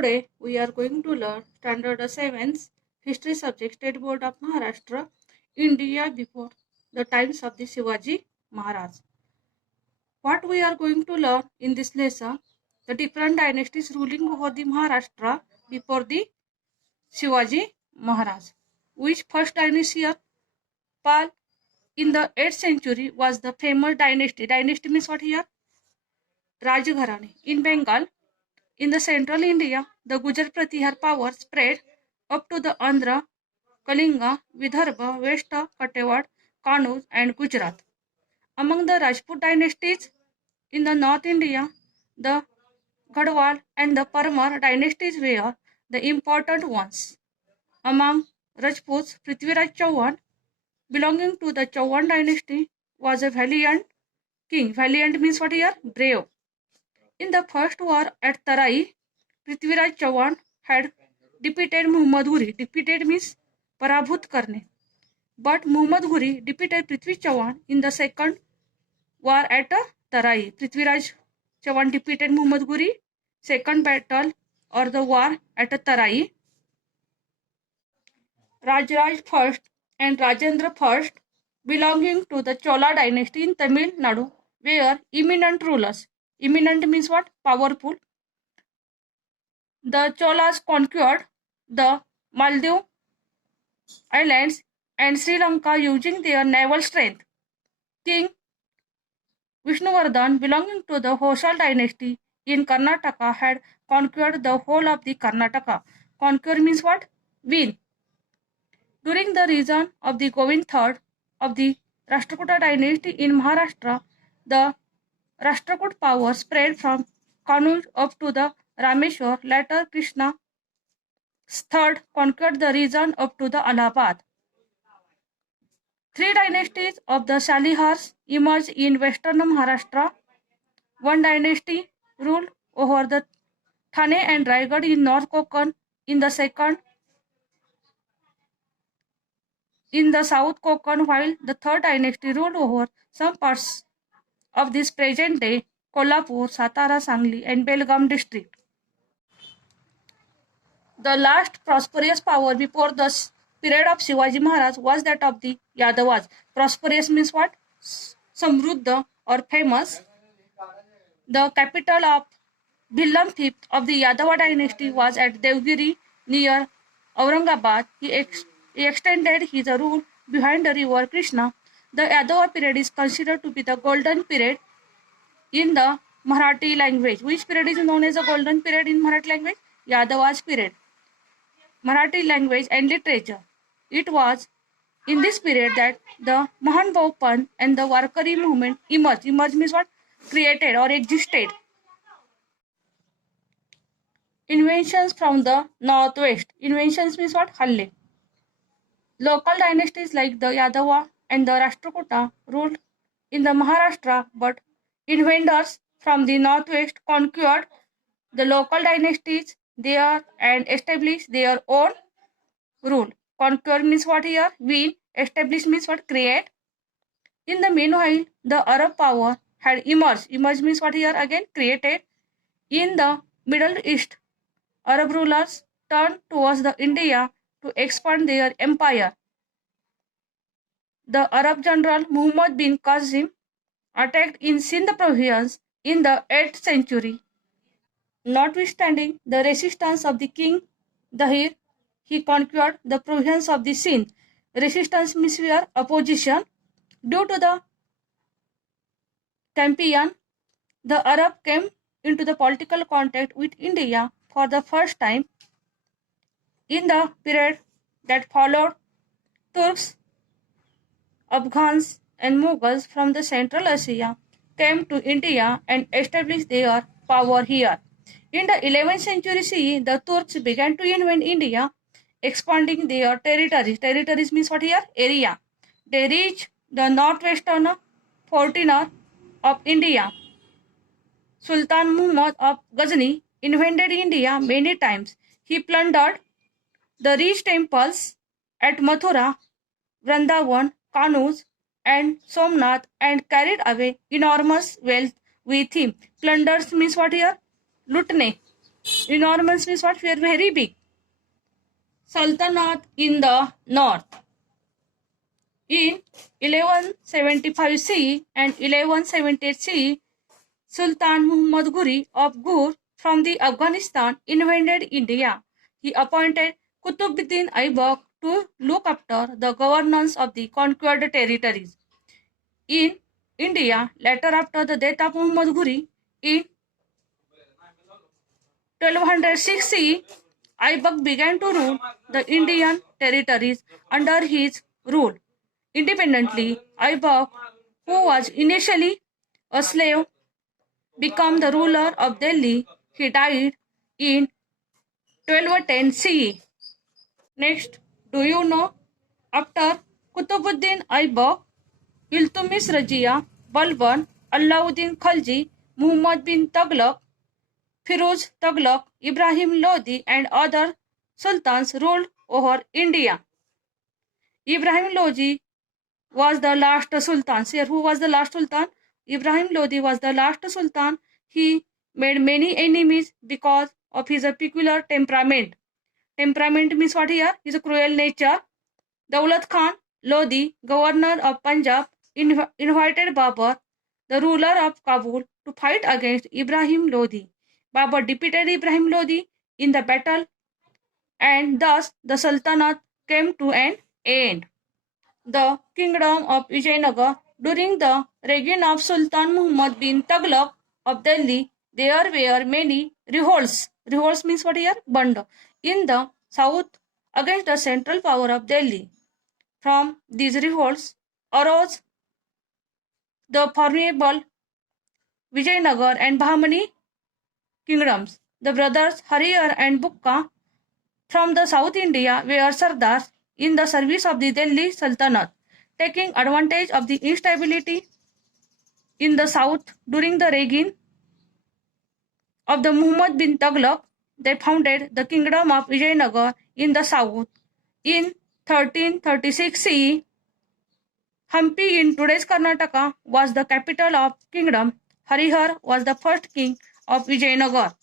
Today we are going to learn Standard 7th History subject State Board of Maharashtra, India before the times of the Shivaji Maharaj. What we are going to learn in this lesson, the different dynasties ruling over the Maharashtra before the Shivaji Maharaj. Which first dynasty of Pal in the 8th century was the famous dynasty. Dynasty means what here? Rajgharani. In Bengal, in the central India, the Gujar Pratihar power spread up to the Andhra, Kalinga, Vidarbha, West Katewad, Kannauj and Gujarat. Among the Rajput dynasties in the North India, the Gadwal and the Parmar dynasties were the important ones. Among Rajputs, Prithviraj Chauhan, belonging to the Chauhan dynasty, was a valiant king. Valiant means what here? Brave. In the first war at Tarai, Prithviraj Chauhan had defeated Muhammad Ghori. Defeated means parabhut karne. But Muhammad Ghori defeated Prithvi Chauhan in the second war at Tarai. Prithviraj Chauhan defeated Muhammad Ghori. Second battle or the war at Tarai. Rajraj I and Rajendra I, belonging to the Chola dynasty in Tamil Nadu, were eminent rulers. Eminent means what? Powerful. The Cholas conquered the Maldives Islands and Sri Lanka using their naval strength. King Vishnuvardhan, belonging to the Hosal dynasty in Karnataka, had conquered the whole of the Karnataka. Conquer means what? Win. During the reign of the Govind III of the Rashtrakuta dynasty in Maharashtra, the Rashtrakuta power spread from Kannauj up to the Rameshwar. Later, Krishna III conquered the region up to the Allahabad. Three dynasties of the Salihars emerged in western Maharashtra. One dynasty ruled over the Thane and Raigad in North Konkan. In the South Konkan, while the third dynasty ruled over some parts of this present-day Kolhapur, Satara, Sangli and Belgaum district. The last prosperous power before the period of Shivaji Maharaj was that of the Yadavas. Prosperous means what? Samruddha or famous. The capital of Bhillam V of the Yadava dynasty was at Devgiri near Aurangabad. He extended his rule behind the river Krishna. The Yadava period is considered to be the golden period in the Marathi language. Which period is known as the golden period in Marathi language? Yadava's period. Marathi language and literature. It was in this period that the Mahan Bhau Panth and the Warkari movement emerged. Emerged means what? Created or existed. Inventions from the northwest. Inventions means what? Halle. Local dynasties like the Yadava and the Rashtrakuta ruled in the Maharashtra, but invaders from the northwest conquered the local dynasties there and established their own rule. Conquer means what here? Win. Establish means what? Create. In the meanwhile, the Arab power had emerged. Emerged means what here? Again, created. In the Middle East, Arab rulers turned towards the India to expand their empire. The Arab general Muhammad bin Qasim attacked in Sindh province in the 8th century. Notwithstanding the resistance of the king Dahir, he conquered the province of the Sindh. Resistance means here opposition. Due to the campaign, the Arab came into the political contact with India for the first time. In the period that followed, Turks, Afghans and Mughals from the Central Asia came to India and established their power here. In the 11th century CE, the Turks began to invade India, expanding their territories. Territories means what here? Area. They reached the northwestern frontier of India. Sultan Muhammad of Ghazni invaded India many times. He plundered the rich temples at Mathura, Vrindavan, Kannauj and Somnath and carried away enormous wealth with him. Plunders means what here? Lutne. Enormous means what? Very big. Sultanate in the north. In 1175 C and 1178 C, Sultan Muhammad Ghuri of Ghur from the Afghanistan invaded India. He appointed Qutbuddin Aibak to look after the governance of the conquered territories. In India, later after the death of Muhammad Ghuri in 1206 CE, Aibak began to rule the Indian territories under his rule. Independently, Aibak, who was initially a slave, became the ruler of Delhi. He died in 1210 CE. Next, do you know? After Qutbuddin Aibak, Iltutmish Razia, Balban, Alauddin Khalji, Muhammad bin Tughlaq, Firuz Tughlaq, Ibrahim Lodi, and other sultans ruled over India. Ibrahim Lodi was the last sultan. Here, who was the last sultan? Ibrahim Lodi was the last sultan. He made many enemies because of his peculiar temperament. Temperament means what here? His cruel nature. Daulat Khan Lodi, governor of Punjab, invited Babur, the ruler of Kabul, to fight against Ibrahim Lodi. Babur defeated Ibrahim Lodi in the battle, and thus the Sultanate came to an end. The kingdom of Vijayanagar during the reign of Sultan Muhammad bin Tughlaq of Delhi, there were many revolts. Revolts means what here? Band. In the south against the central power of Delhi. From these revolts arose the formidable Vijayanagar and Bahmani kingdoms. The brothers Harihar and Bukka from the South India were Sardars in the service of the Delhi Sultanate, taking advantage of the instability in the south during the reign of the Muhammad bin Tughlaq. They founded the kingdom of Vijayanagar in the south. In 1336 CE, Hampi in today's Karnataka was the capital of kingdom. Harihar was the first king of Vijayanagar.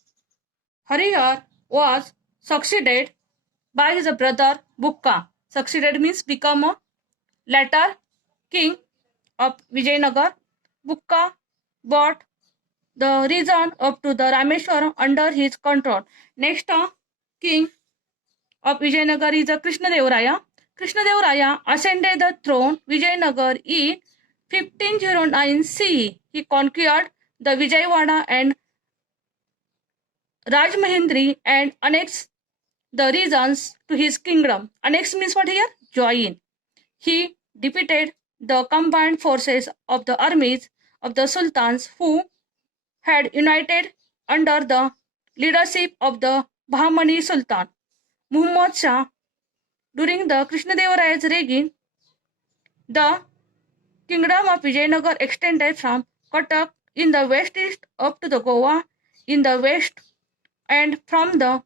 Harihar was succeeded by his brother Bukka. Succeeded means become a later king of Vijayanagar. Bukka brought the region up to the Rameshwaram under his control. Next king of Vijayanagar is Krishnadevaraya. Krishnadevaraya ascended the throne Vijayanagar in 1509 CE. He conquered the Vijayawada and Rajmahendri and annexed the regions to his kingdom. Annex means what here? Join. He defeated the combined forces of the armies of the sultans who had united under the leadership of the Bahmani Sultan Muhammad Shah. During the Krishnadevaraya's reign, the kingdom of Vijayanagar extended from Cuttack in the west-east up to the Goa in the west, and from the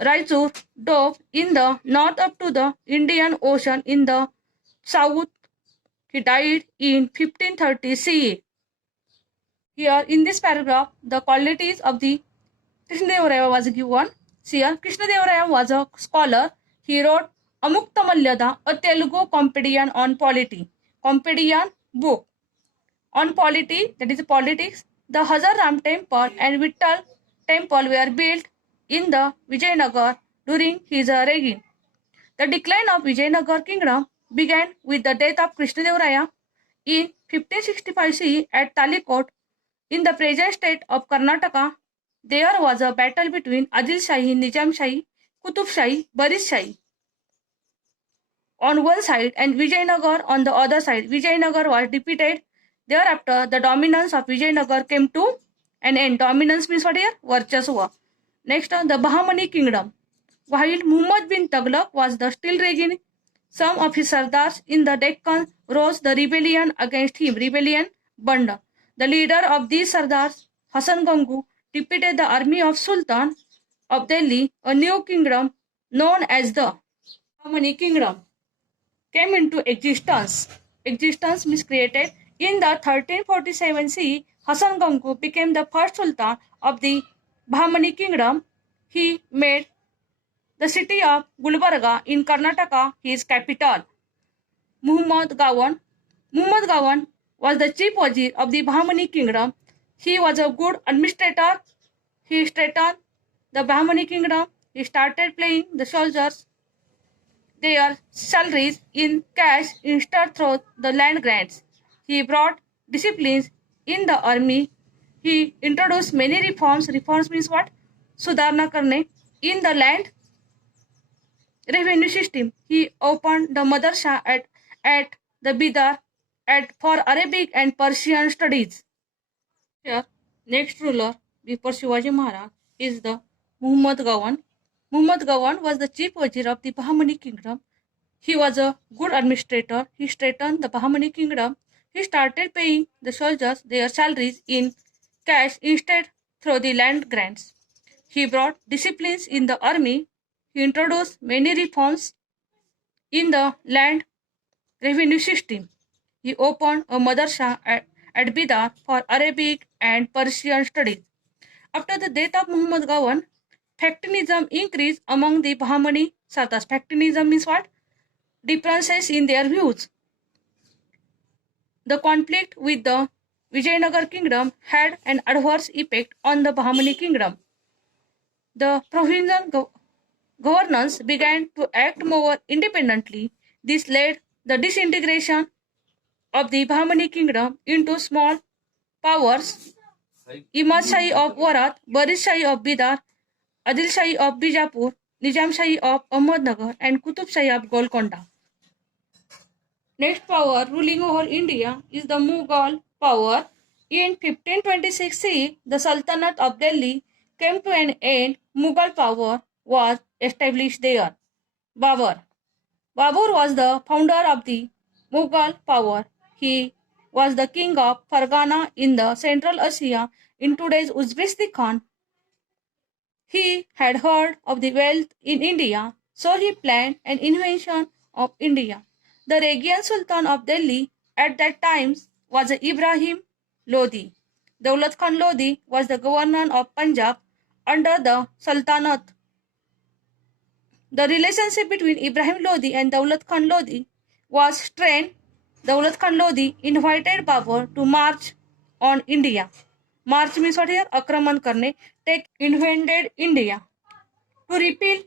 Raichur Dove in the north up to the Indian Ocean in the south. He died in 1530 CE. Here in this paragraph, the qualities of the Krishnadevaraya was given. Here, Krishnadevaraya was a scholar. He wrote Amukta Malyada, a Telugu compendium on polity. Compendium book on polity, that is politics. The Hazar Ram temple and Vittal temple were built in the Vijayanagar during his reign. The decline of Vijayanagar kingdom began with the death of Krishnadevaraya in 1565 CE at Talikot. In the present state of Karnataka, there was a battle between Adil Shahi, Nizam Shahi, Qutub Shahi, Baris Shahi on one side and Vijayanagar on the other side. Vijayanagar was defeated. Thereafter, the dominance of Vijayanagar came to an end. Dominance means what here? Varchasva. Next, the Bahmani kingdom. While Muhammad bin Tughlaq was the still reigning, some of his sardars in the Deccan rose the rebellion against him. Rebellion Banda. The leader of these sardars, Hasan Gangu, defeated the army of Sultan of Delhi. A new kingdom known as the Bahmani kingdom came into existence. Existence means created. In the 1347 CE, Hasan Gangu became the first sultan of the Bahmani kingdom, he made the city of Gulbarga in Karnataka his capital. Muhammad Gawan was the chief wazir of the Bahmani kingdom. He was a good administrator. He strengthened the Bahmani kingdom. He started paying the soldiers their salaries in cash instead through the land grants. He brought disciplines in the army. He introduced many reforms. Reforms means what? Sudarna karne in the land revenue system. He opened the madrasa at the Bidar for Arabic and Persian studies. Here, next ruler before Shivaji Maharaj is the Muhammad Gawan. Muhammad Gawan was the chief wazir of the Bahmani kingdom. He was a good administrator. He strengthened the Bahmani kingdom. He started paying the soldiers their salaries in cash instead through the land grants. He brought disciplines in the army. He introduced many reforms in the land revenue system. He opened a madrasa at Bidar for Arabic and Persian studies. After the death of Muhammad Gawan, factionism increased among the Bahmani Sardars. Factionism means what? Differences in their views. The conflict with the Vijayanagar kingdom had an adverse effect on the Bahmani kingdom. The provincial governance began to act more independently. This led the disintegration of the Bahmani kingdom into small powers. Imad Shahi of Warat, Baris Shahi of Bidar, Adil Shahi of Bijapur, Nizam Shahi of Ahmednagar, and Qutub Shahi of Golconda. Next power ruling over India is the Mughal power. In 1526 CE, the Sultanate of Delhi came to an end. Mughal power was established there. Babur was the founder of the Mughal power. He was the king of Fargana in the Central Asia in today's Uzbekistan. He had heard of the wealth in India, so he planned an invasion of India. The Regian Sultan of Delhi at that time was Ibrahim Lodi. Daulat Khan Lodi was the governor of Punjab under the Sultanate. The relationship between Ibrahim Lodi and Daulat Khan Lodi was strained. Daulat Khan Lodi invited Babur to march on India. March means what here? Akraman karne. Take invaded India. To repel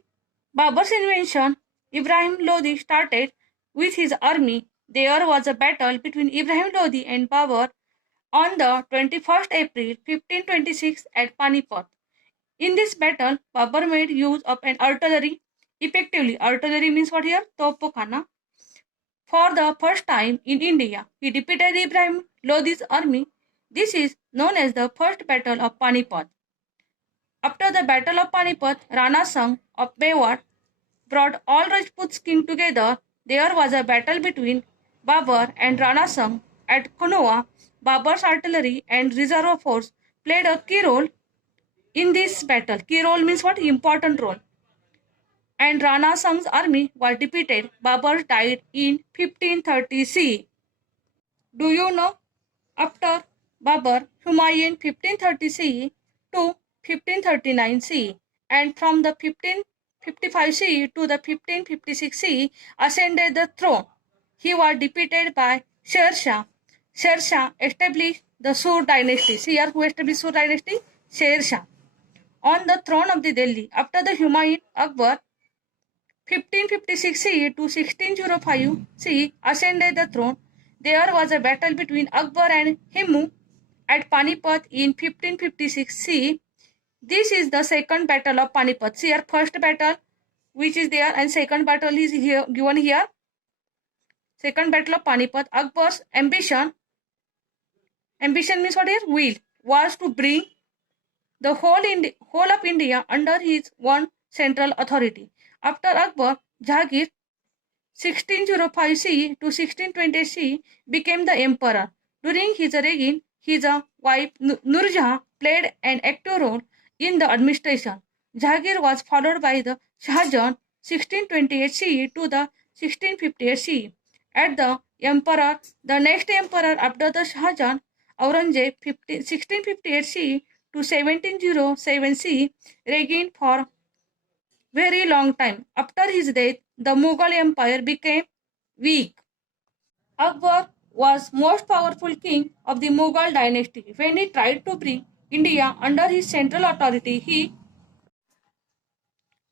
Babur's invasion, Ibrahim Lodi started with his army. There was a battle between Ibrahim Lodi and Babur on the 21st April 1526 at Panipat. In this battle, Babur made use of an artillery effectively. Artillery means what here? Topokhana. For the first time in India, he defeated Ibrahim Lodi's army. This is known as the First Battle of Panipat. After the Battle of Panipat, Rana Sangh of Mewat brought all Rajputs king together. There was a battle between Babur and Rana Sangh at Kunoa. Babur's artillery and reserve force played a key role in this battle. Key role means what? Important role. And Rana Sangh's army was defeated. Babur died in 1530 CE. Do you know? After Babur, Humayun 1530 CE to 1539 CE, and from the 1555 CE to the 1556 CE ascended the throne. He was defeated by Sher Shah. Sher Shah established the Sur dynasty. See here who established Sur dynasty? Sher Shah. On the throne of the Delhi, after the Humayun, Akbar 1556 CE to 1605 CE ascended the throne. There was a battle between Akbar and Himmu at Panipat in 1556 CE. This is the second battle of Panipat. See here, first battle which is there and second battle is here given here. Second battle of Panipat. Akbar's ambition means what here? Will was to bring the whole of India under his one central authority. After Akbar, Jahangir 1605 CE to 1620 CE became the emperor. During his reign, his wife Nurjahan played an active role in the administration. Jahangir was followed by the Shahjahan 1628 CE to the 1658 CE. At the next emperor after the Shahjahan, Aurangzeb 1658 CE to 1707 C reigned for very long time. After his death, the Mughal Empire became weak. Akbar was most powerful king of the Mughal dynasty. When he tried to bring India under his central authority, he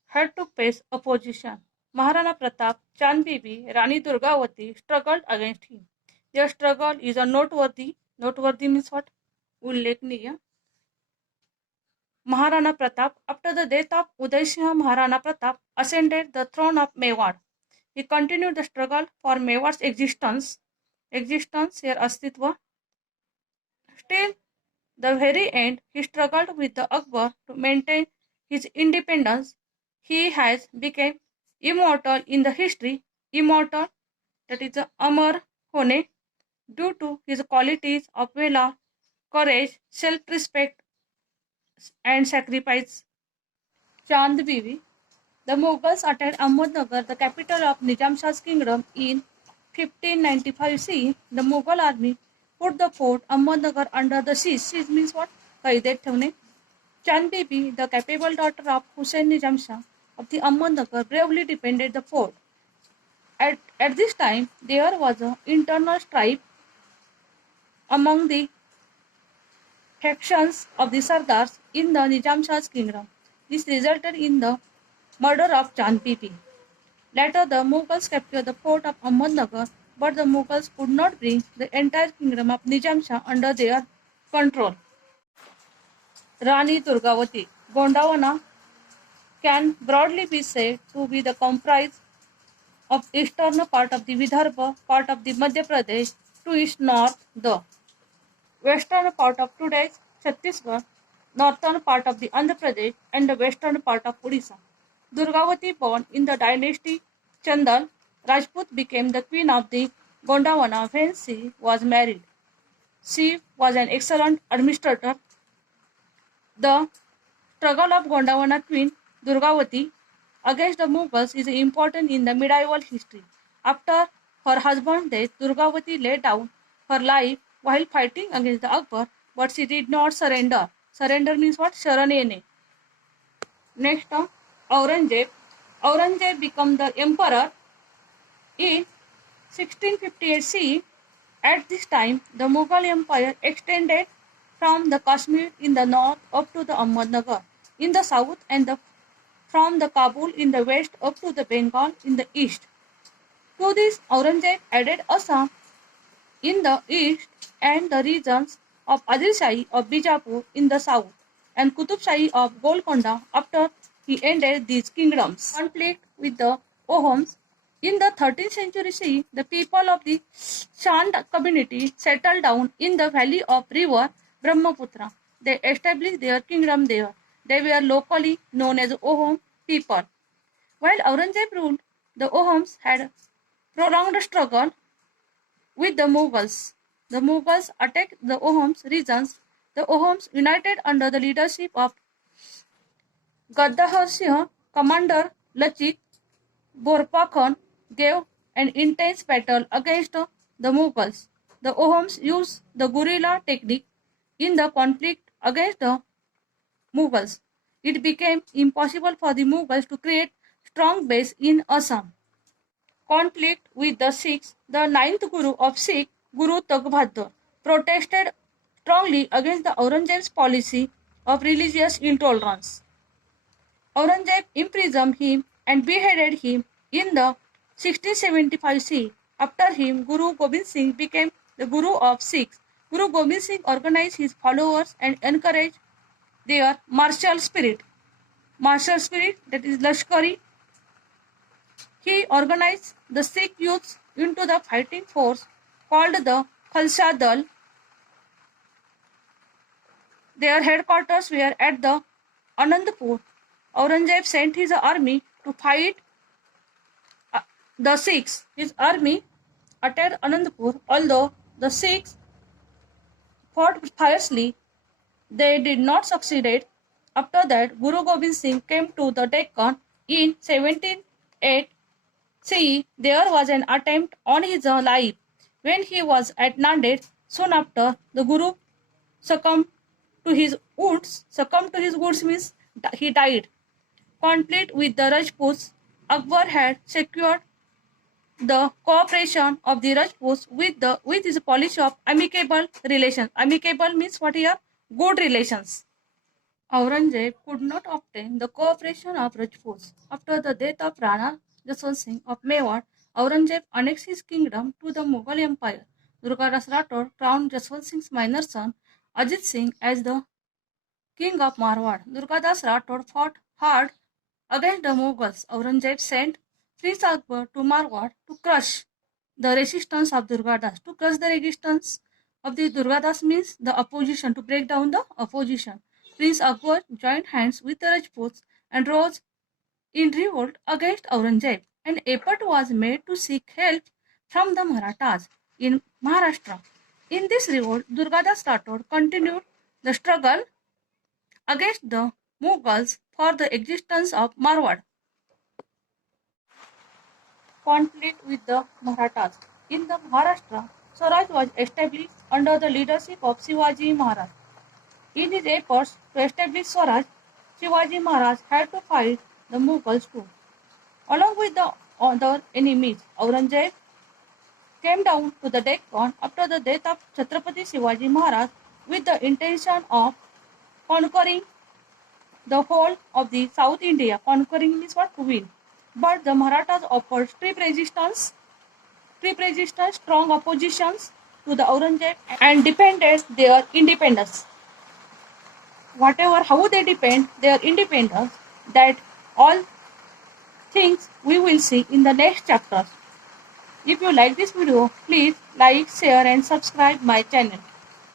had to face opposition. Maharana Pratap, Chand Bibi, Rani Durgavati struggled against him. Their struggle is a noteworthy means what? Ullekhniniya. Maharana Pratap, after the death of Uday Singh, Maharana Pratap ascended the throne of Mewar. He continued the struggle for Mewar's existence here Astitva. Still, the very end, he struggled with the Akbar to maintain his independence. He has become immortal in the history, immortal, that is Amar Hone, due to his qualities of valor, courage, self-respect, and sacrifice. Chand Bibi. The Mughals attacked Ahmednagar, the capital of Nizam Shah's kingdom, in 1595 C. The Mughal army put the fort Ahmednagar under the siege. Siege means what? Qaidet ठेवणे. Chand Bibi, the capable daughter of Hussain Nizam Shah of the Ahmednagar, bravely defended the fort. At this time, there was an internal strife among the factions of the Sardars in the Nizam Shah's kingdom. This resulted in the murder of Chand Bibi. Later, the Mughals captured the fort of Ahmednagar, but the Mughals could not bring the entire kingdom of Nizam Shah under their control. Rani Durgavati. Gondwana can broadly be said to be the comprise of eastern part of the Vidarbha, part of the Madhya Pradesh, to its north, the western part of today's Chhattisgarh, northern part of the Andhra Pradesh, and the western part of Odisha. Durgavati, born in the dynasty Chandal, Rajput, became the queen of the Gondwana when she was married. She was an excellent administrator. The struggle of Gondwana queen Durgavati against the Mughals is important in the medieval history. After her husband's death, Durgavati laid down her life while fighting against the Akbar, but she did not surrender. Surrender means what? Sharan yene. Next, Aurangzeb. Aurangzeb became the emperor in 1658 CE. At this time, the Mughal Empire extended from the Kashmir in the north up to the Ahmednagar in the south and from the Kabul in the west up to the Bengal in the east. To this, Aurangzeb added Assam in the east and the regions of Adil Shahi of Bijapur in the south and Qutub Shahi of Golconda after he ended these kingdoms. Conflict with the Oghams. In the 13th century CE, the people of the Shand community settled down in the valley of river Brahmaputra. They established their kingdom there. They were locally known as Ogham people. While Aurangzeb ruled, the Oghams had prolonged struggle with the Mughals. The Mughals attacked the Oghams regions. The Oghams, united under the leadership of Gaddahar Singh, Commander Lachit Borpakhan, gave an intense battle against the Mughals. The Oghams used the guerrilla technique in the conflict against the Mughals. It became impossible for the Mughals to create strong base in Assam. Conflict with the Sikhs. The ninth Guru of Sikh, Guru Tag Bahadur, protested strongly against the Aurangzeb's policy of religious intolerance. Aurangzeb imprisoned him and beheaded him in the 1675 CE. After him, Guru Gobind Singh became the Guru of Sikhs. Guru Gobind Singh organized his followers and encouraged their martial spirit. Martial spirit, that is Lashkari. He organized the Sikh youths into the fighting force called the Khalsa Dal. Their headquarters were at the Anandpur. Aurangzeb sent his army to fight the Sikhs. His army attacked Anandpur. Although the Sikhs fought fiercely, they did not succeed. After that, Guru Gobind Singh came to the Deccan in 1708 CE. There was an attempt on his life when he was at Nanded. Soon after, the Guru succumbed to his wounds. Succumbed to his wounds means he died. Conflict with the Rajputs. Akbar had secured the cooperation of the Rajputs with his policy of amicable relations. Amicable means what here? Good relations. Aurangzeb could not obtain the cooperation of Rajputs. After the death of Rana Jaswant Singh of Mewar, Aurangzeb annexed his kingdom to the Mughal Empire. Durgadas Rathod crowned Jaswant Singh's minor son Ajit Singh as the king of Marwar. Durgadas Rathod fought hard against the Mughals. Aurangzeb sent Prince Akbar to Marwar to crush the resistance of Durgadas. To crush the resistance of the Durgadas means the opposition, to break down the opposition. Prince Akbar joined hands with the Rajputs and rose in revolt against Aurangzeb. An effort was made to seek help from the Marathas in Maharashtra. In this revolt, Durgadas Rathod continued the struggle against the Mughals for the existence of Marwar. Conflict with the Marathas. In the Maharashtra, Swaraj was established under the leadership of Shivaji Maharaj. In his efforts to establish Swaraj, Shivaji Maharaj had to fight the Mughals too. Along with the other enemies, Aurangzeb came down to the Deccan after the death of Chhatrapati Shivaji Maharaj with the intention of conquering the whole of the South India. Conquering means what? To win. But the Marathas offered stiff resistance, strong oppositions to the Aurangzeb and defended their independence. How they defend their independence, that all things we will see in the next chapters. If you like this video, please like, share and subscribe my channel.